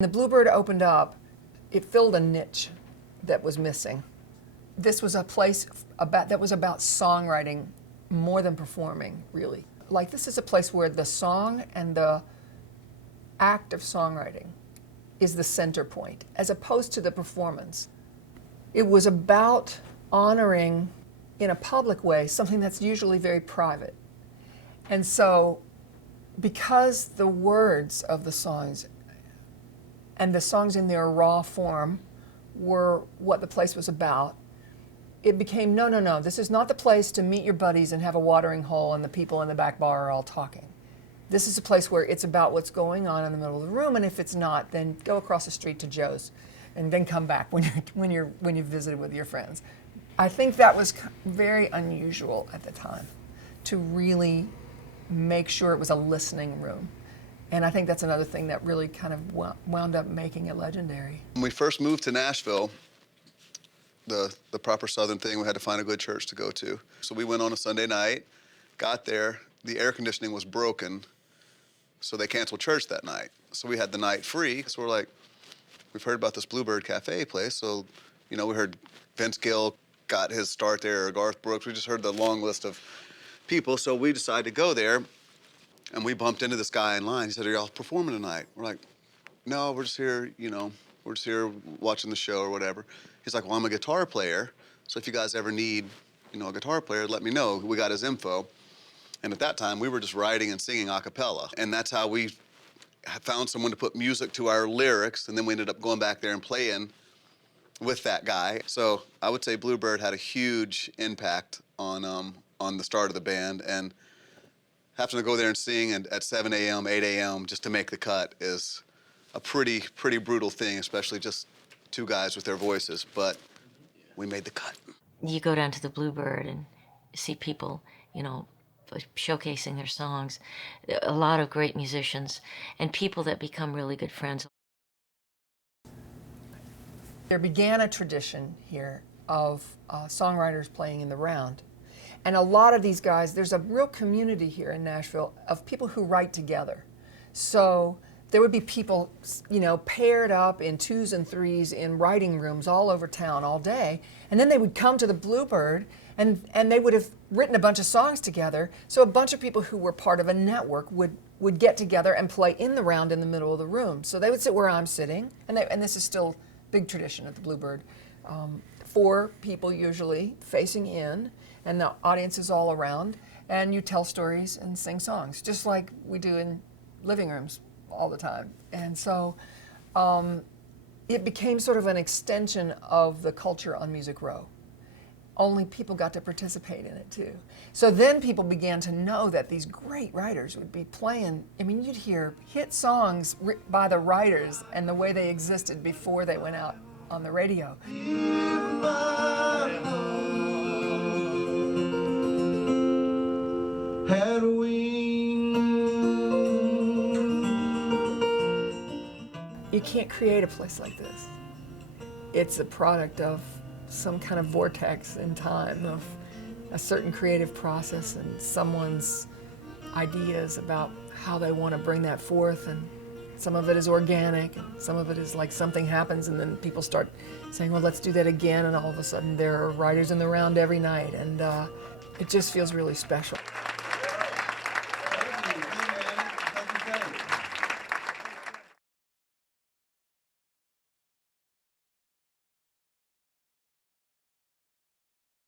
The Bluebird opened up, it filled a niche that was missing. This was a place that was about songwriting more than performing, really. Like, this is a place where the song and the act of songwriting is the center point, as opposed to the performance. It was about honoring, in a public way, something that's usually very private. And so, because the words of the songs and the songs in their raw form were what the place was about, it became, no, this is not the place to meet your buddies and have a watering hole and the people in the back bar are all talking. This is a place where it's about what's going on in the middle of the room, and if it's not, then go across the street to Joe's and then come back when you've visited with your friends. I think that was very unusual at the time, to really make sure it was a listening room. And I think that's another thing that really kind of wound up making it legendary. When we first moved to Nashville, the proper Southern thing, we had to find a good church to go to. So we went on a Sunday night, got there, the air conditioning was broken, so they canceled church that night. So we had the night free, so we're like, we've heard about this Bluebird Café place, so, you know, we heard Vince Gill got his start there, or Garth Brooks, we just heard the long list of people, so we decided to go there. And we bumped into this guy in line. He said, "Are y'all performing tonight?" We're like, "No, we're just here, you know, we're just here watching the show or whatever." He's like, "Well, I'm a guitar player, so if you guys ever need, you know, a guitar player, let me know." We got his info. And at that time, we were just writing and singing a cappella. And that's how we found someone to put music to our lyrics, and then we ended up going back there and playing with that guy. So I would say Bluebird had a huge impact on the start of the band, and having to go there and sing at 7 a.m., 8 a.m. just to make the cut is a pretty brutal thing, especially just two guys with their voices, but we made the cut. You go down to the Bluebird and see people, you know, showcasing their songs, a lot of great musicians, and people that become really good friends. There began a tradition here of songwriters playing in the round. And a lot of these guys, there's a real community here in Nashville of people who write together. So there would be people, you know, paired up in 2s and 3s in writing rooms all over town all day. And then they would come to the Bluebird and they would have written a bunch of songs together. So a bunch of people who were part of a network would get together and play in the round in the middle of the room. So they would sit where I'm sitting, and this is still big tradition at the Bluebird. 4 people usually facing in, and the audience is all around, and you tell stories and sing songs, just like we do in living rooms all the time. And so it became sort of an extension of the culture on Music Row. Only people got to participate in it too. So then people began to know that these great writers would be playing. I mean, you'd hear hit songs by the writers and the way they existed before they went out on the radio. You can't create a place like this. It's a product of some kind of vortex in time, of a certain creative process and someone's ideas about how they want to bring that forth. And some of it is organic, and some of it is like something happens and then people start saying, well, let's do that again, and all of a sudden there are writers in the round every night, and it just feels really special.